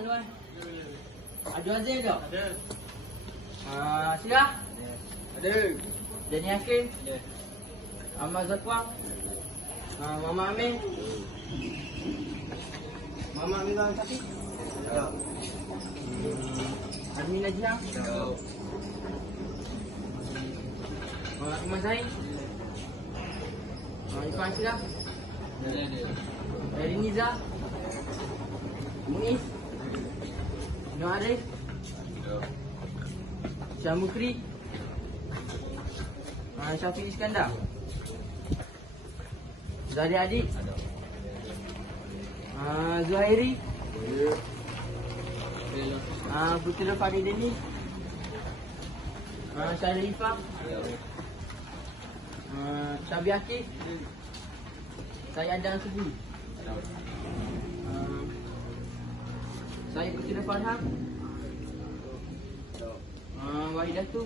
Luan. Aju Azir ke? Ada. Syirah? Ada. Jenny Hakim? Ada. Ahmad Zakwang? Mama Amin? Mama Amin Bang Safi? Ada. Admin Najiyah? Ada. Iman Zain? Ifan Syirah? Ada. Erin Niza? Muiz? Nur Arif? Syah Mukri? Syafiq Iskandar? Zahri Adik? Zuhairi? Putera Fadil Deni? Syahri Ifah? Syabi Akif? Saya Adang Subi? Saya Putera Farham? Wahidah tu?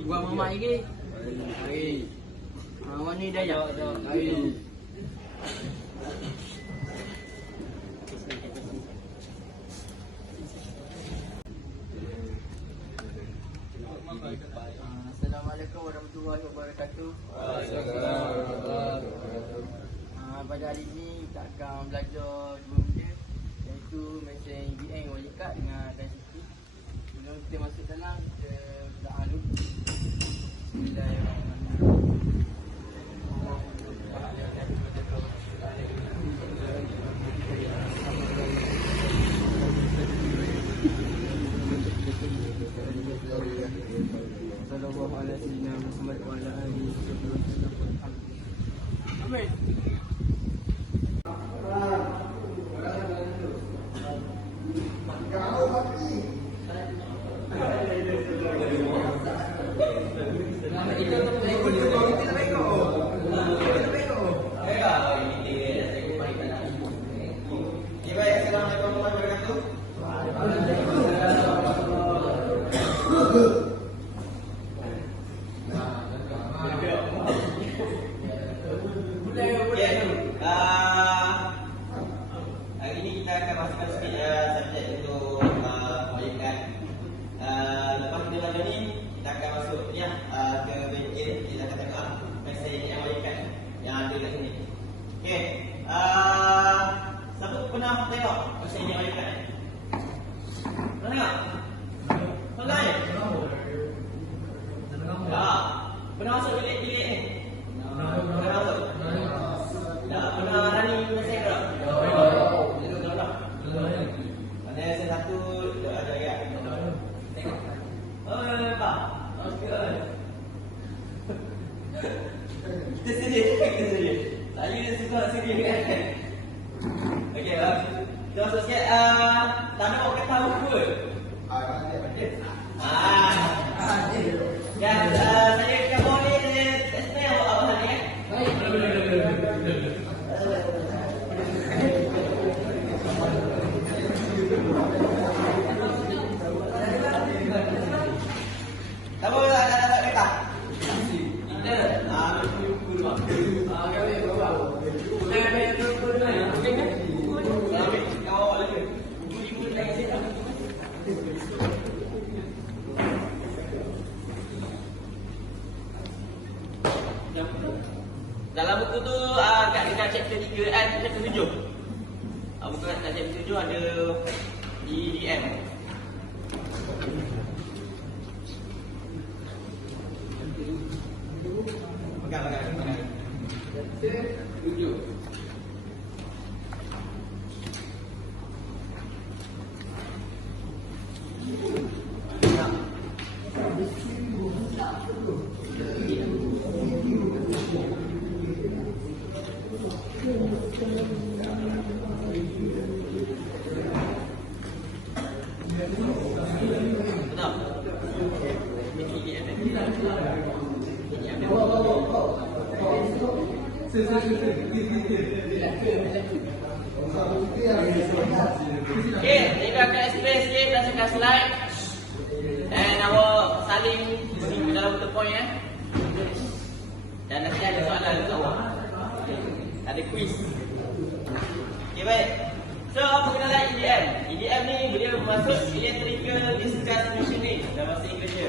Gua Mama Igi? Wani Daya? Assalamualaikum warahmatullahi wabarakatuh. Pada hari ini kita akan belajar dua benda, iaitu mesin EBM wali kad dengan density. Sebelum kita masuk dalam, kita berdoa dulu. Bismillahirrahmanirrahim. Sallallahu alaihi Muhammad wa ala alihi wasallam. Amin. Hari ini kita akan masukkan sikit subjek untuk modikan. Lepas kita belajar ni, kita akan masuk ni ke bengkel. Kita akan tengok mesin yang modikan yang ada kat sini. Okey. Siapa pernah tengok mesin yang modikan? Pernah tengok? Pernah ya? Pernah masuk bilik-bilik ni? Pernah masuk? Tak pernah running mesin ke? Mana mesin satu ada agak. Tengok. Oh, nampak? Okey. Kita sedia. Saya suka sedia kan? Okey, kita masuk sikit. Tak nak awak tahu apa? Ya, saya akan boleh explain awak apa ni kan? Tak boleh tak kereta. Kita buku dulu. Kami bawa. Kami buku dulu. Okey kan? Kami kau lagi. Buku lagi sini. Dalam buku tu kat dekat chapter 3 chapter 7. Buku kat chapter 7 ada EDM. Pegang. Chapter 7. Okay, kita akan explain sikit berdasarkan slide. Dan awak saling isi dalam betul point Dan nanti ada soalan untuk awak. Ada quiz. Okay, baik. So, pengenalan EDM. EDM ni dia masuk Electrical Discharge Machining dalam bahasa Inggerisnya.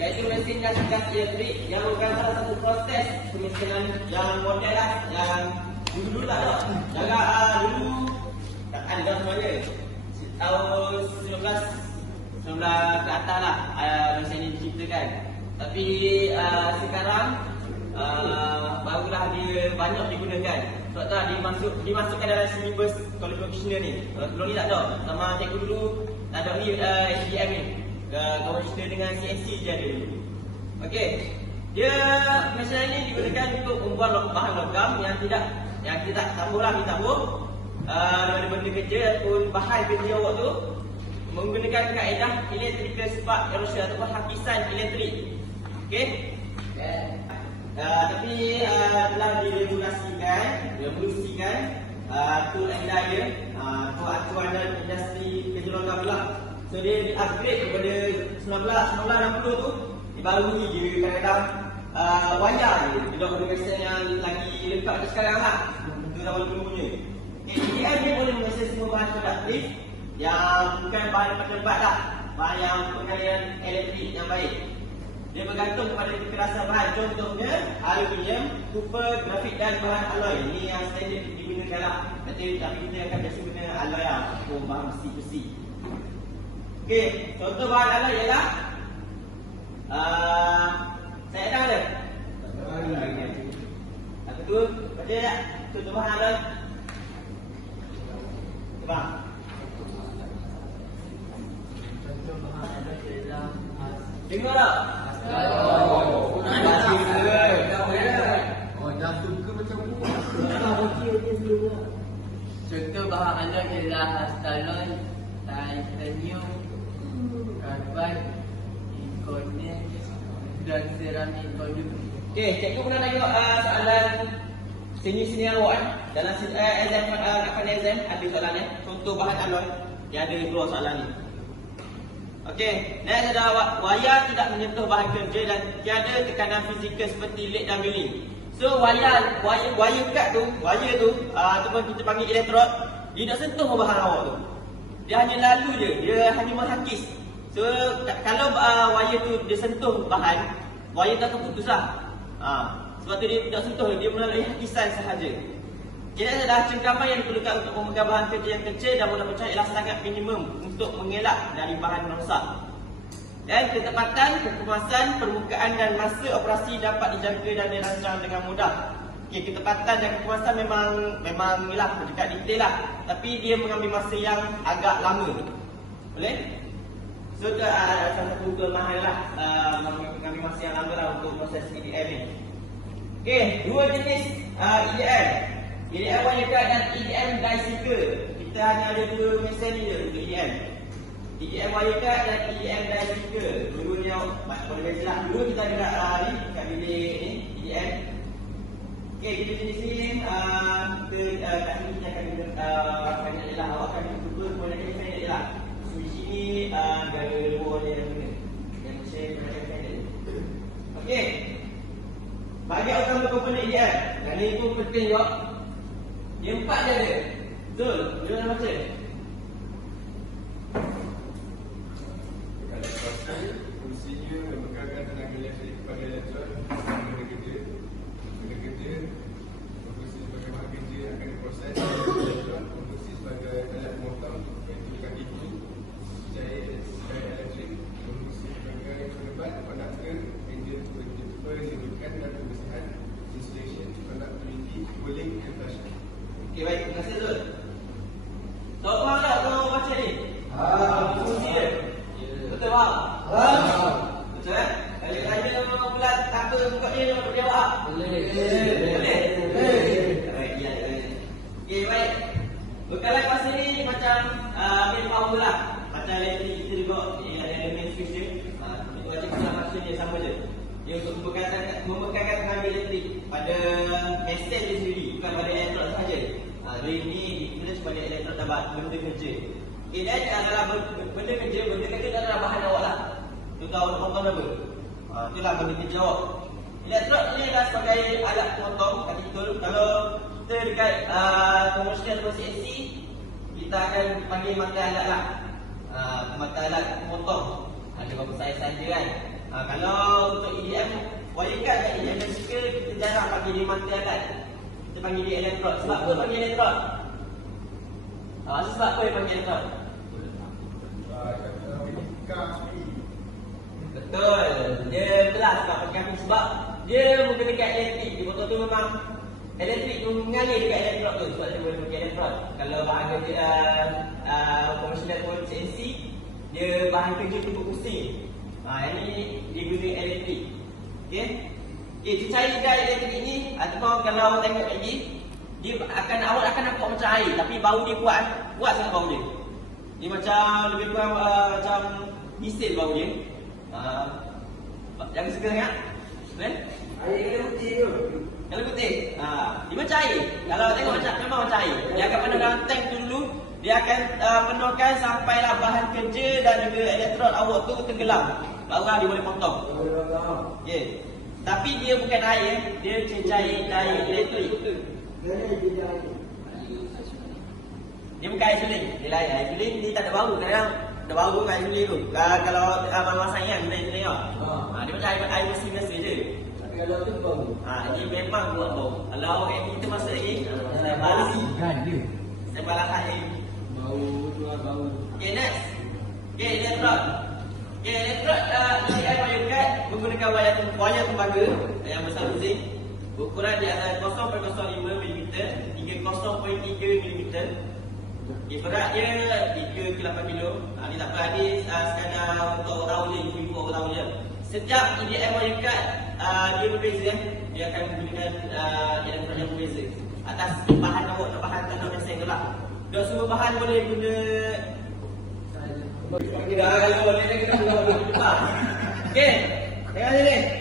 Iaitu mesin gas elektrik yang merupakan salah satu proses kemiskinan yang moden lah, yang dulu lah tak. Jangan dulu tak ada semuanya. Tahun 19 ke atas lah mesin ini diciptakan. Tapi sekarang barulah dia banyak digunakan. Sebab tak dimasukkan dalam silibus qualification ni. Kalau sebelum ni tak ada. Sama cikgu dulu tak ada ni HDM ni. Conversion dengan CNC je ada dulu. Okey. Dia mesin ini digunakan untuk membuat bahan logam yang tidak tambahlah ditambah daripada benda kerja ataupun bahan kerja awak tu menggunakan kaedah electrical spark erosion ataupun hakisan elektrik. Okey? Tapi telah direvolusikan tool and die tu aturan dan industri kerja logam pula. So dia di-upgrade kepada 1960 tu dibarui je kadang-kadang wayar je. Dia ada mesin yang lagi lengkap ke sekarang lah. Tu dah baru punya. EDM ni boleh mengesan semua bahan produktif yang bukan bahan penebat lah, bahan yang pengalian elektrik yang baik. Dia bergantung kepada kekerasan bahan. Contohnya aluminium, copper, grafit dan bahan alloy. Ini yang standard digunakan lah. Tapi kita akan biasa guna alloy lah, ataupun bahan besi. Okey, contoh bahan alloy ialah saya dah ada. Apa tu? Baca tak? Contoh bahan alloy. Cuba. Contoh bahan alloy ialah Dengar tak? Dah suka macam buah. Contoh bahan alloy ialah stalon, titanium, karbon, zirconium dan seramik konduk. Okey, cikgu pernah tengok soalan sini awak dalam exam kat exam ada soalan ni. Contoh bahan alloy yang ada keluar soalan ni. Okey, next adalah wayar tidak menyentuh bahan kerja dan tiada tekanan fizikal seperti lead dan milling. So wayar kat tu, wire tu ataupun kita panggil elektrod, dia tak sentuh bahan awak tu. Dia hanya lalu je, dia hanya menghakis. So kalau wire tu dia sentuh bahan, wire tu akan putus lah. Sebab tu dia tidak sentuh, dia melalui hakisan sahaja. Jadi adalah cengkaman yang diperlukan untuk memegang bahan kerja yang kecil dan mudah pecah ialah sangat minimum untuk mengelak dari bahan rosak. Dan ketepatan, kekemasan, permukaan dan masa operasi dapat dijangka dan dirancang dengan mudah. Okay, ketepatan dan kekemasan memang ialah dekat detail lah. Tapi dia mengambil masa yang agak lama. Boleh? So tu salah satu kelemahan lah, mengambil masa yang lama lah untuk proses EDM ni. Okay, dua jenis EDM. EDM wire cut dan EDM die cycle. Kita hanya ada dua mesin ni je untuk EDM. EDM wire cut dan EDM die cycle. Dua-duanya boleh beza lah. Dulu kita ada ni kat bilik ni EDM. Okay, kita jenis ni kat sini kita akan guna banyak je lah. Awak akan cuba menggunakan mesin je lah. So di sini gaya luar dia yang guna. Yang mesin menggunakan mesin. Okay, bagi utama komponen EDM. Dan ni pun penting juga. Dia empat je ada. Betul? Dia nak baca. Fungsinya memekarkan tenaga elektrik kepada elektron benda kerja. Berfungsi sebagai bahan kerja yang akan diproses elektron. Berfungsi sebagai alat motor untuk itu cahaya elektrik. Berfungsi sebagai penebat konduktor enjin penyedotan dan pembersihan insulation konduktiviti cooling and flushing. Okey, baik. Terima kasih, Zul. Tahu faham tak kalau baca ni? Fungsi dia? Betul faham? Betul kan? Kalau tanya pula apa buka ni nak jawab? Boleh. Baik, ya. Okey, baik. Bekalan masa ni macam main power lah. Macam elektrik kita juga ada main switch dia. Itu macam kelas function dia sama je. Dia untuk memekarkan tenaga elektrik pada mesin dia sendiri, bukan pada elektrod sahaja. Dia ni digunakan sebagai elektrod dan benda kerja. Okay, dan adalah benda kerja adalah bahan awak lah. Tu tahu potong apa? Itulah benda kerja awak. Elektrod ni adalah sebagai alat potong. Kalau kita kita dekat komersial atau CNC, kita akan panggil mata alat lah. Mata alat potong. Ada beberapa saiz-saiz dia kan. Kalau untuk EDM, wireguard kat EDM Mexico, kita jarang panggil dia mata alat. Kita panggil dia elektrod. Sebab apa panggil elektrod? Sebab apa dia panggil elektrod? Betul. Dia betul lah sebab panggil aku sebab dia menggunakan elektrik. Dia betul tu memang elektrik tu mengalir dekat elektrod tu. Sebab dia boleh pakai elektrod. Kalau bahagian dia komersial pun CNC, dia bahan kerja tu berpusing. Yang ni dia guna elektrik. Okey. Dia cari daya elektrik ni ataupun kalau awak tengok lagi, awak akan nampak macam air tapi bau dia kuat sangat bau dia. Dia macam lebih kurang macam mesin bau dia. Jangan segar sangat. Kan? Air kena putih tu. Kalau putih, dia macam air. Kalau tengok memang macam air. Dia akan penuh dalam tank tu dulu. Dia akan penuhkan sampailah bahan kerja dan juga elektrod awak tu tenggelam. Barulah dia boleh potong. Okey. Tapi dia bukan air, dia cair daya elektrik. Dia bukan air suling. Dia lain. Air suling dia tak ada bau. Kadang ada bau kat air suling tu. Kalau masak kan, dia tengok. Dia macam air mesin biasa je. Kalau tu bau. Ini memang buat bau. Kalau yang kita masuk lagi, saya Bau balas. kan dia. Saya balas lagi. Bau tu lah bau. Okay, next. Okay, elektrod. Okay, elektrod dari air wireguard menggunakan wayar tembaga yang besar pusing. Ukuran di antara 0.05 mm hingga 0.3 mm. Okay, berat dia 3 ke 8 kilo. Ni tak apa, ni sekadar untuk tahu je, ibu-ibu orang tahu je. Setiap EDM wireguard dia berbeza. Dia akan menggunakan elektrod yang berbeza. Atas bahan awak nak bahan tanam mesin tu lah. Dan semua bahan boleh guna. Kalau boleh kita boleh. Okey. Tengok sini.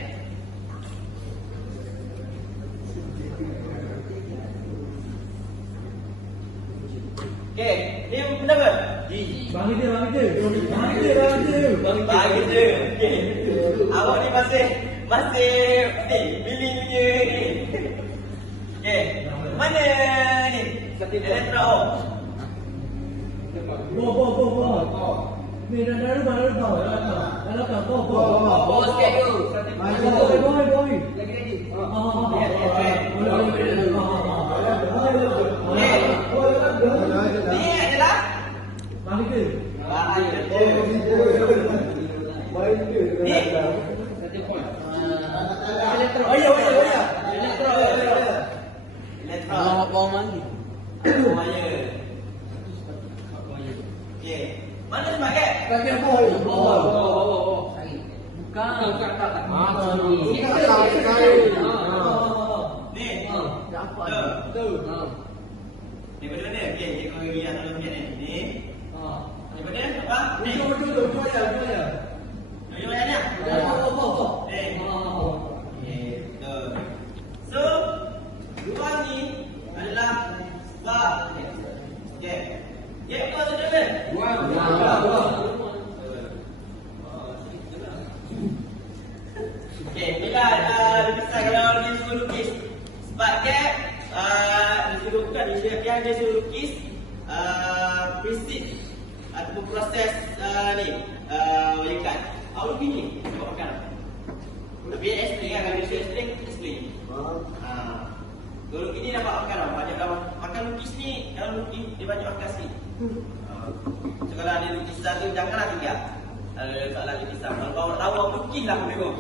Okey, ni benda apa? Bagi dia. Okey. Awak ni masih pilih punya ni. Okey. Mana ni? Elektrod. Ni dah rubah. Bos sikit tu. Boy. Lagi. Ni adalah Bagi dia. bahaya je. Ni Elektrod. Bau mandi. Bahaya. Okey. Mana sebab ke? Bagi boy. Bukan tak. Ni. Dapat. Tu. Ni benda-benda. Okey, cikgu bagi nak tolong ni. Ni. Ni benda apa? Ni. Ni ayatnya. Ni. Okey. Tu. So, dua ni adalah sebab. Okey. Ya, kau ada dulu. Okey, inilah lukisan kalau dia suruh lukis. Sebab gap dia suruh lukis prinsip ataupun proses ni wireguard. Awak lukis ni buat makan. Tapi explain kan, kalau dia explain. Kalau lukis ni dapat makan lah. Banyak orang makan lukis ni, kalau lukis dia banyak makan sikit. So kalau ada lukisan tu janganlah tinggal. Kalau ada soalan lukisan, kalau awak tahu awak lukislah aku tengok.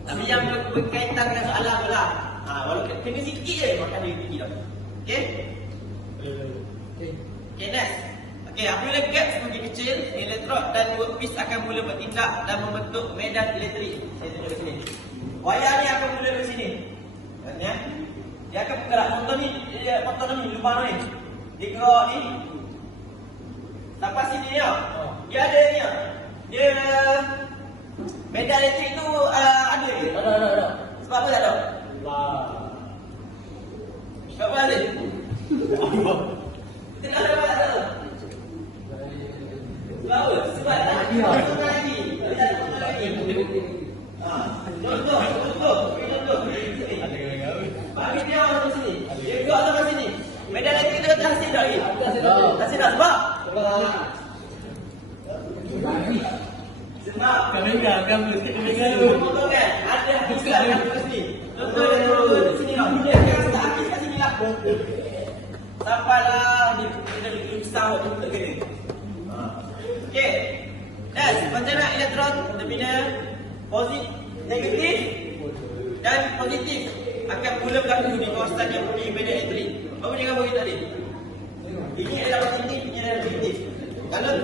Tapi yang berkaitan dengan soalan tu lah. Walaupun kena sikit je makan dia tinggi dah. Okay? Okay, next. Okay, apabila gap semakin kecil, elektrod dan workpiece akan mula bertindak dan membentuk medan elektrik. Saya tunjuk di sini. Wayar ni akan mula dari sini. Ya? Dia akan bergerak. Motor ni, lubang ni. Dia gerak ni. Sampai sini ni tau. Dia ada ni tau. Dia medan elektrik tu ada ke? Ada. Sebab apa tak ada? Sebab apa ada? Kita tak ada apa tak ada? Sebab apa? Sebab tak ada motor lagi. Tak ada motor lagi. Contoh. Bagi dia orang sini. Dia tengok sampai sini. Medan elektrik kita tak hasil dah lagi. Hasil dah sebab? Sebab Kamera, kamera betul kan? Ada kisah yang kat sini. Betul di sini lah. Bila kan start habis kat sini lah. Sampailah dia kisah waktu tak kena. Okey. Dan macam mana elektron terminal positif, negatif dan positif akan mula berlaku di kawasan yang mempunyai medan elektrik. Apa dia bagi tadi? Ini adalah positif, ini adalah negatif. Kalau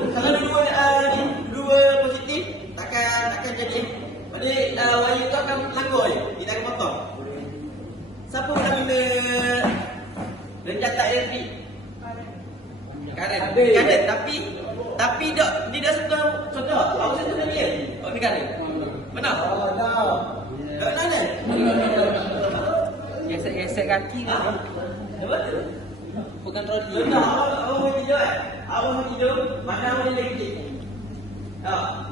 dua positif takkan jadi. Pada wire tu akan langgar je, tidak akan potong. Siapa pernah guna rencatak elektrik? Karen. Tapi dia dah suka contoh. Awak sentuh dia. Oh ni karen. Benar? Tak mana? Gesek kaki kan. Apa? Bukan rodi. Contoh awak tidur kan? Awak tidur, mana awak elektrik?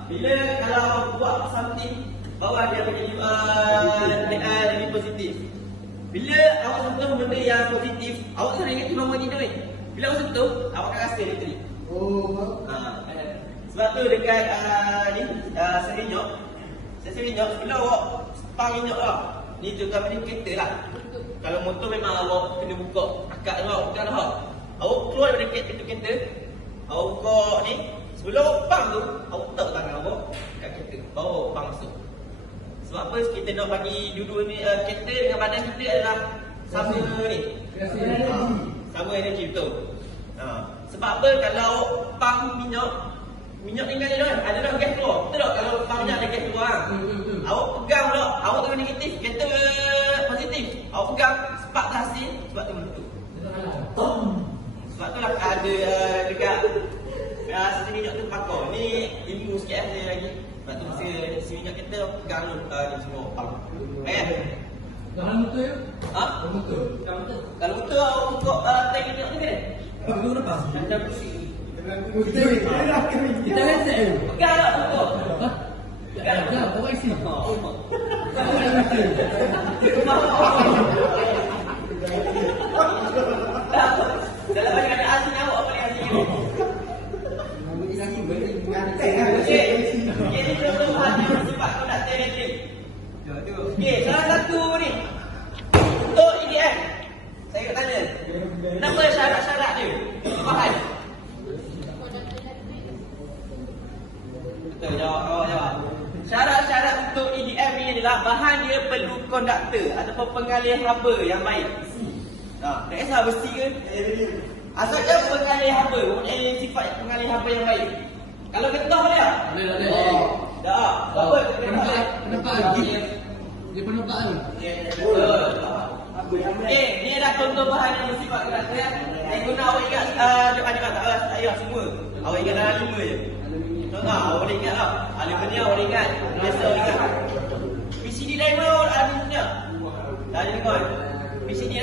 Bila kalau awak buat something, bawah dia menjadi lebih positif. Bila awak sentuh benda yang positif, awak tak ingat tu bangun tidur ni. Bila awak sentuh, awak akan rasa elektrik. Sebab tu dekat Serinyok, bila awak stang minyak lah. Ni tu kan macam kereta lah. Kalau motor memang awak kena buka akak awak bukan lah. Awak keluar daripada kereta, awak buka ni. Sebelum awak pang tu, awak letak tangan awak kat kereta. Bawa awak pang masuk. Sebab apa kita nak bagi dua-dua ni, kereta dengan badan kita adalah sama ni. Sama energi betul. Sebab apa kalau pang minyak tinggal ni kan, ada dah gas keluar. Betul tak kalau pang minyak ada gas keluar? Awak pegang pula, awak tengah negatif, kereta positif. Awak pegang, spark tak hasil, sebab tu meletup. Sebab tu lah ada dekat si minyak tu pakar. Ni ilmu sikit ada lagi. Sebab tu masa si minyak kita pegang dulu ni semua pang. Baik kan? Dalam motor ya? Kalau betul awak buka tank minyak tu kan? Bagus lepas. Macam pusing. Kita letak je. Pegang tak betul? Ya, bawa isi. Dalam banyak ada asing awak apa yang asing ni? Okey, ini contoh bahan yang bersifat konduktor elektrik. Okey, salah satu ni untuk EDM. Saya nak tanya, kenapa syarat-syarat dia? Bahan. Betul, jawab. Syarat-syarat untuk EDM ni adalah bahan dia perlu konduktor ataupun pengalih haba yang baik. Tak kisah besi ke? Asalkan pengalih haba, mempunyai sifat pengalih haba yang baik. Kalau getah boleh tak? Boleh. Tak. Apa Kenapa lagi? Dia penebak tu. Okey, ni adalah contoh bahan yang bersifat konduktor ya. Saya guna awak ingat depan tak payah semua. Awak ingat dalam 5 je. Contoh awak boleh ingat lah. Aluminium awak boleh ingat. Biasa awak ingat. PCD dimer awak ada punya. Dah dengar. PCD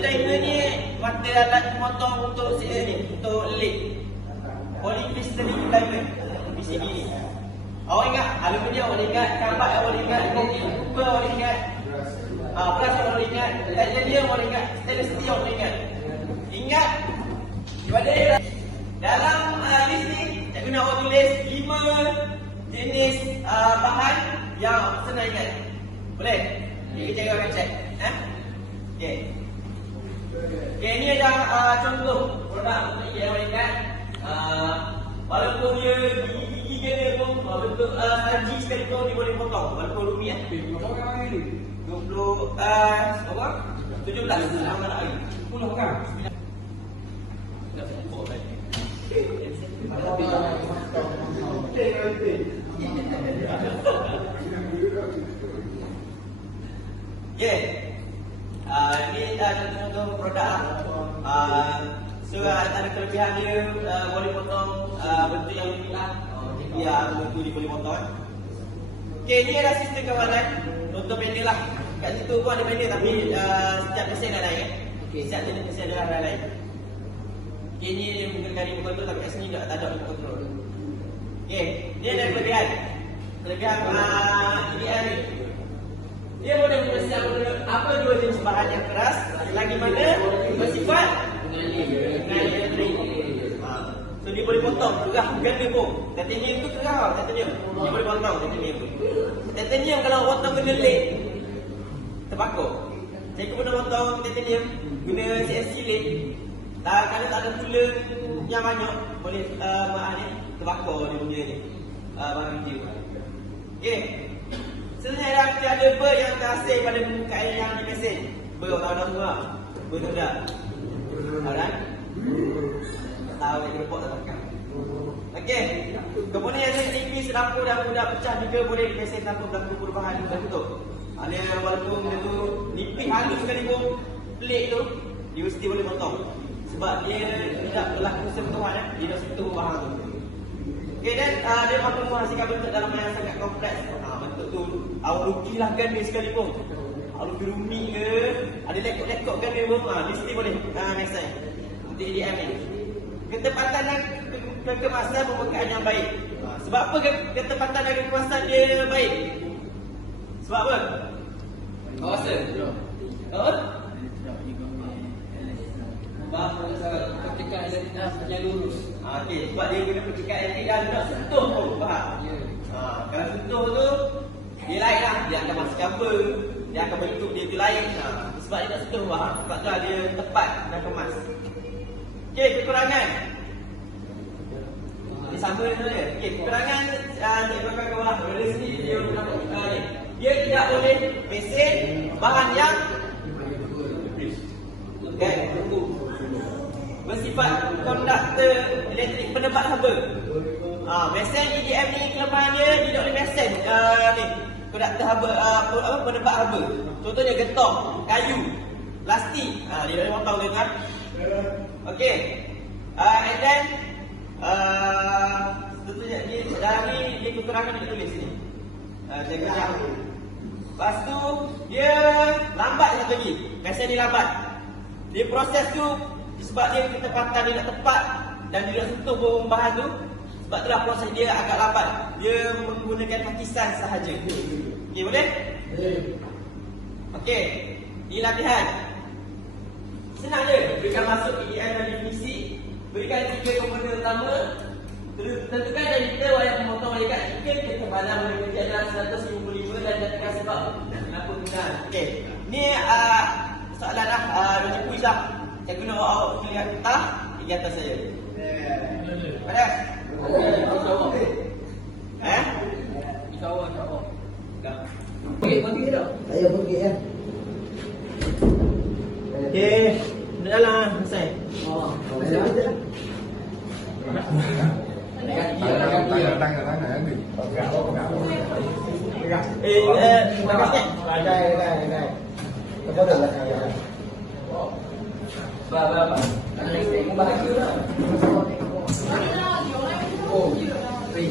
dimer ni mata alat pemotong untuk ni, untuk led. Polycrystalline dimer. PCD ni. Awak ingat aluminium awak boleh ingat, kambat awak boleh ingat, copper awak boleh ingat. Beras awak boleh ingat, titanium awak boleh ingat, stainless steel awak boleh ingat. Ingat pada dalam list ni, saya guna awak tulis 5 jenis bahan yang senang ingat. Boleh? Kita cari akan check. Okey. Okey, ni adalah contoh produk untuk yang awak ingat. Walaupun dia gigi dia pun bentuk saji sekalipun dia boleh potong. Walaupun rupiah. 20 berapa? 17 sama hari. 10 kan? Ini contoh produk. So antara kelebihan dia boleh potong bentuk yang unik lah. Dia bentuk dia boleh potong. Okey, ni adalah sistem kawalan untuk panel lah. Kat situ pun ada panel tapi setiap mesin dah lain. Okey, setiap jenis mesin dah lain. Okey, ni dia menggunakan remote control tapi kat sini tak ada remote control. Okey, ni ada kelebihan. Kelebihan EDM ni. Dia boleh bersifat apa dua jenis bahan yang keras, lagi mana bersifat mengalir elektrik. So dia boleh potong gerah ganda pun. Titanium tu gerah titanium. Dia boleh potong titanium tu. Titanium kalau potong kena led terbakar. Saya pernah potong titanium guna CNC led. Kalau tak ada pula yang banyak boleh terbakar dia punya ni. Barang video. Okey. Sebenarnya ada ber yang terhasil pada kain yang di mesin. Ber tahu semua. Ber tu dah. Alright. Tahu dia report tak pakai. Okey. Kemudian yang tinggi sedapur dan mudah pecah juga boleh di mesin tanpa berlaku perubahan dan betul. Ada walaupun dia tu nipis halus sekali pun plate tu dia mesti boleh potong. Sebab dia tidak berlaku sentuhan dia dah sentuh bahan tu. Okey, dan dia mampu menghasilkan bentuk dalam yang sangat kompleks. Bentuk tu awak rukilah ganda sekalipun. Awak ruki rumit ke, ada lekuk-lekuk ganda pun, mesti boleh mesin untuk EDM ni. Ketepatan dan kekemasan pembukaan yang baik. Sebab apa ketepatan dan kekemasan dia baik? Sebab apa? Kawasan. Apa? Percikan elektrik yang lurus. Okey, sebab dia guna percikan elektrik dan nak sentuh pun, faham? Kalau sentuh tu, dia lain lah. Dia akan masuk apa, dia akan bentuk dia tu lain. Sebab dia nak sentuh, faham? Sebab tu dia tepat dan kemas. Okey, kekurangan. Dia sama dengan dia. Okey, kekurangan dia bakal kawalah. Dari sini dia ni. Dia tidak boleh mesin bahan yang bersifat konduktor elektrik penebat haba. Mesin EDM ni kelemahan dia tidak boleh mesin ni konduktor haba penebat haba. Contohnya getah, kayu, plastik. Dia boleh potong dia kan. Okey. And then tentunya dia kekurangan dia tulis ni. Saya kena. Lepas tu dia lambat satu lagi. Mesin ni lambat. Dia proses tu sebab dia ketepatan dia nak tepat dan dia nak sentuh bahan tu. Sebab itulah proses dia agak lambat. Dia menggunakan hakisan sahaja. Okey, boleh? Okey. Di latihan. Senang je. Berikan masuk EDM dan definisi. Berikan 3 komponen utama. Tentukan dari kita wayang pemotong malaikat jika ketebalan boleh kerja adalah 155 dan jadikan sebab kenapa guna. Okey. Ni soalan lah. Macam kuis lah. Saya guna awak lihat tak di atas saya. Padas? InsyaAllah. Bagi ke tak? Saya pergi ya. Okey. Dah lah selesai. Bagusnya. Apa dah belakang? Bapak. Bahagia lah. Oh, free.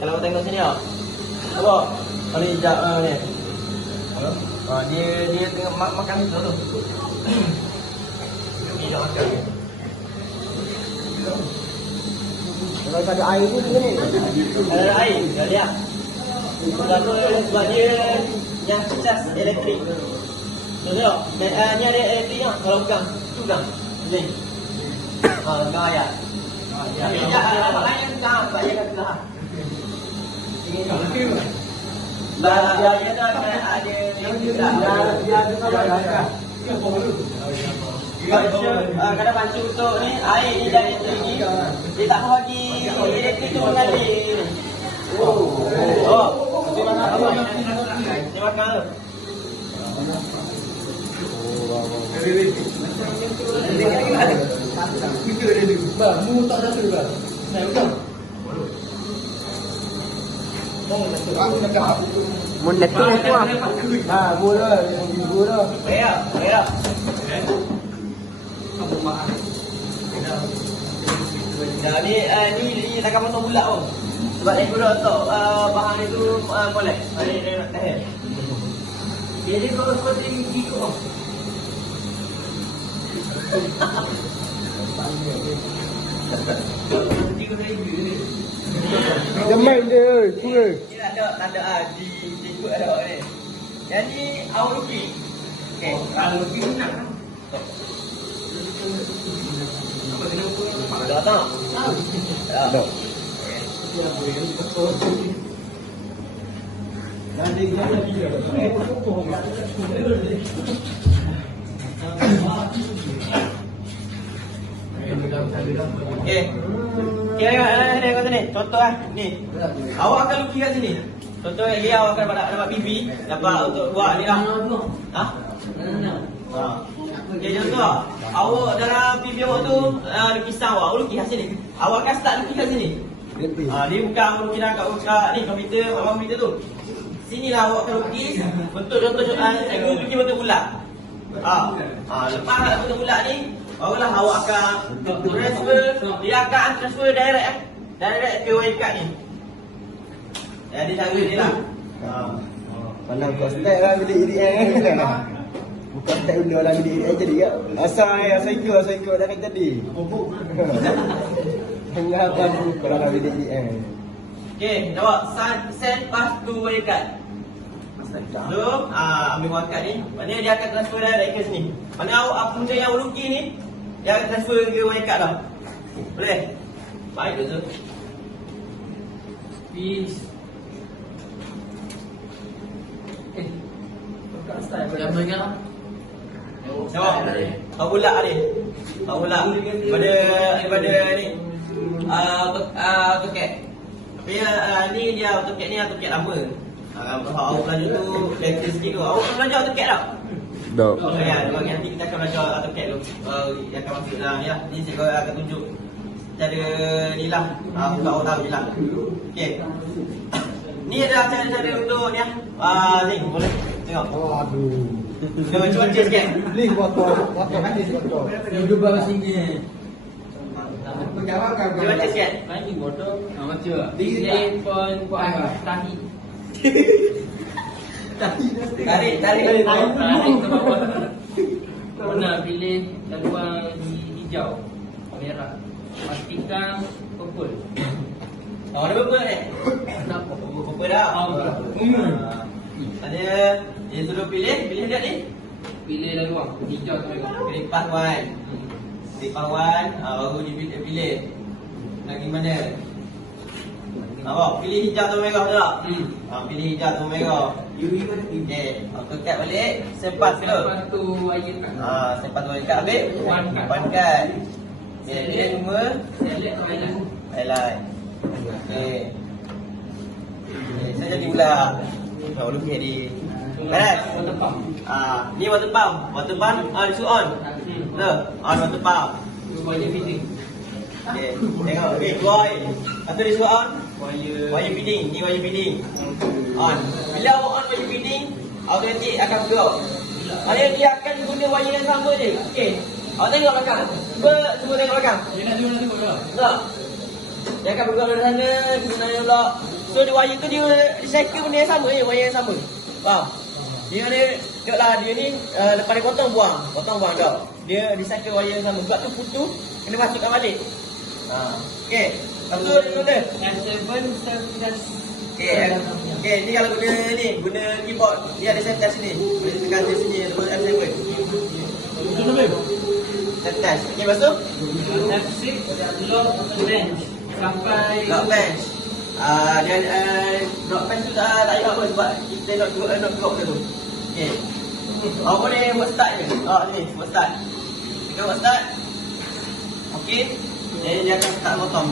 Kalau kau tengok sini tau. Apa? Ada hijab ni. Dia tengah makan tu tu. Dia makan. Kalau tak ada air ni macam ni. Ada air, dah lihat. Sebab dia yang cas elektrik. Tengok, ni ada elektrik lah. Kalau pegang, tu pegang. Ni. Kau ayat. Tapi jangan apa lain jangan saya kata. Ini dia tu ada yang juga. Kadang pancing untuk ni air ni dari tinggi. Dia tak bagi elektrik tu mengalir. Oh. Terima kasih. Terima kasih. Mu tak ada tu kan? Nah, betul. Mun net tu ah. Ha, mula, mula. Ya. Ni takkan potong bulat pun. Sebab dia guna untuk bahan itu boleh. Dia nak tahan. Jadi kalau seperti gitu. Demai dia oi, kuih. Dia ada di Facebook ada ni. Yang ni awak lukis. Okey, kalau lukis nak. Dah tak? Dah. Okey. Tengok kat sini. Contoh ni. Awak akan lukis kat sini. Contoh dia awak akan dapat bibi, dapat untuk buat ni lah. Ha? Okey, contoh. Awak dalam bibi awak tu lukisan awak lukis kat sini. Awak akan start lukis kat sini. Dia bukan lukisan kat ni komputer, komputer tu. Sinilah awak akan lukis bentuk contoh saya lukis bentuk bulat. Lepas bentuk bulat ni barulah awak akan transfer, dia akan transfer direct ke webcam ni. Jadi cara dia lah. Pandang kau step lah bilik EDM kan. Bukan step benda lah bilik EDM jadi tak? Asal ikut dah kan jadi. Tengah abang buka lah bilik EDM. Okey, jawab send pass to webcam. So, ambil webcam ni, maknanya dia akan transfer direct ke sini. Mana awak benda yang awak lukis ni, dia akan transfer ke webcam dah. Boleh? Baik ke tu? Peace. Yang mana? Jawab. Kau bulat ni. Kau bulat. Daripada ni. AutoCAD. Tapi ni dia AutoCAD ni AutoCAD lama. Kalau awak belajar tu latest sikit tu. Awak belajar AutoCAD tak? Dah. Ya, nanti kita akan belajar AutoCAD tu. Dia akan masuk dalam ni lah. Ni saya akan tunjuk cara ni lah. Untuk awak tahu je lah. Okey. Ni adalah cara-cara untuk ni lah. Ni boleh tengok. Aduh. Dia macam-macam sikit. Link waktu hadis waktu. Hidup bahasa sini. Dia macam sikit. Lagi bodoh. Macam. Dia pun buat tahi. Tarik. Tarik ke bawah. Benar, pilih laluan hijau, merah. Pastikan purple. Ada berapa ni? Kenapa? Berapa dah? Ada. Dia suruh pilih dia ni. Pilih laluan hijau tu. Pilih part 1. Pilih part 1, baru dia pilih. Lagi mana? Awak pilih hijau atau merah tak? Pilih hijau atau merah. Okey, AutoCAD balik, sempat ke? Lepas tu wire kat. Sempat tu dekat habis. One card. Kan. Dia semua Select highlight. highlight. Okey. Saya jadi pula. Kau lukis di. Beres. Water pump. Ni water pump. Water pump on on. Dah, on water pump. Wire fitting. Okey, tengok ni boy. Atau dia suruh on Wire feeding. Ni wire feeding. On. Bila awak on wire feeding, automatik akan bergerak. Maksudnya dia akan guna wire yang sama je. Okey. Awak tengok belakang. Cuba tengok belakang. Dia nak tengok dah. Tak. Dia akan bergerak dari sana, guna pula. So di wire tu dia cycle benda yang sama je, wire yang sama. Faham? Dia ni tengoklah dia ni lepas dia potong buang tak. Dia recycle wire yang sama. Sebab tu putus kena masukkan balik. Okey. Lepas tu dia guna. Okey, ni kalau guna keyboard, dia ada setting sini. Boleh tekan di sini lepas F7. Tetes. Okey, lepas tu? F6 lock bench sampai Lock bench. Dan lock bench tu tak payah apa sebab kita nak drop dulu. Okey. Awak boleh buat start je. Ni buat start. Kita buat start. Okey. Jadi dia akan start potong.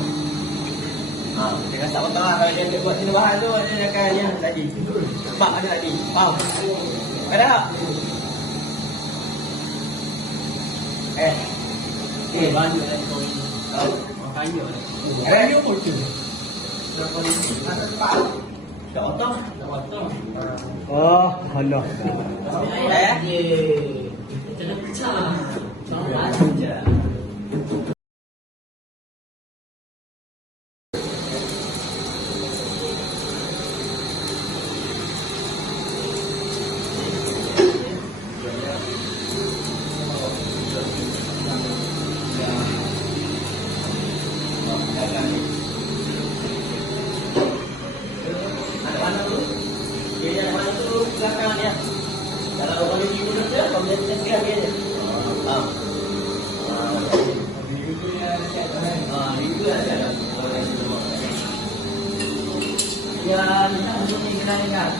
Dia akan start potong lah. Kalau dia buat sini bahan tu, dia akan yang tadi. Nampak ada tadi. Faham? Ada tak? banyak lah kau ini. Kaya lah. Kaya pun tu. dah potong. Oh, alah. Dah ya? Macam-macam. Macam je. Ada mana tu? Dia ada mana tu belakang dia. Kalau orang ni guna dia, kau boleh tekan dia je. Itu ada. Ya, kita ni kena ingat.